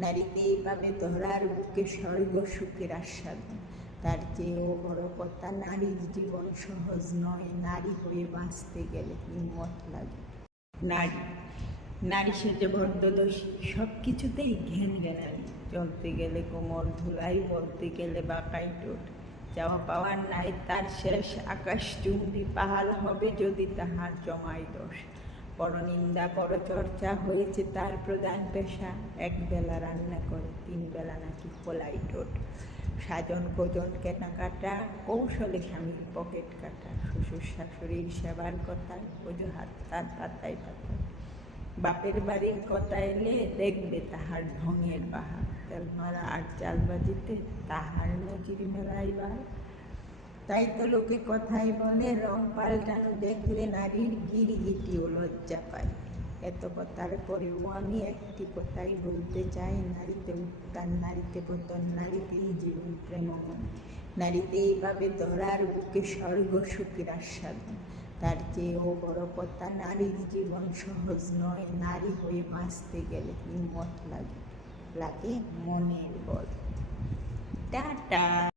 নারীকে এইভাবে ধরার বুকে স্বর্গ সুখের আস্বাদন তার চেয়েও বড় কথা, নারীর জীবন সহজ নয়, নারী হয়ে বাঁচতে গেলে হিম্মত লাগে? নারী নারী সেজে বদ্ধদোষী সব কিছুতেই ঘেন ঘেনারি চলতে গেলে কোমর ধুলাই, বলতে গেলে বাঁকাই টোট যাওয়া পাওয়ার নাই, তার শেষ আকাশ চুম্বি, পাহাড় হবে যদি তাহার জমাই দোষ। পরনিন্দা, পরচর্চা হয়েছে তার প্রধান পেশা। এক বেলা রান্না করে তিন বেলা নাকি খোলাই টোট সাজন কোজন কেনাকাটা, কৌশলে স্বামীর পকেট কাটা। শ্বশুর শাশুড়ির সেবার কথায় অজুহাত তার পাতায় পাতায় বাপের বাড়ির কথা এলে দেখবে তাহার ঢঙের বাহার। তেল মারা আর চালবাজিতে তাহার নজির মেলাইবার। তাই তো লোকে কথাই বলে, রং পাল্টানো দেখলে নারীর গিরগিটি ও লজ্জা পায়। এত কথার পরেও আমি একটি কথাই বলতে চাই, নারীতে উত্তান নারীতে পতন, নারীতেই জীবন প্রেমমন নারীতে এইভাবে ধরার বুকে স্বর্গ, সুখের আস্বাদন। তার চেয়েও বড় কথা, নারীর জীবন সহজ নয়, নারী হয়ে বাঁচতে গেলে হিম্মত লাগে? লাগে মনের বল। টাটা।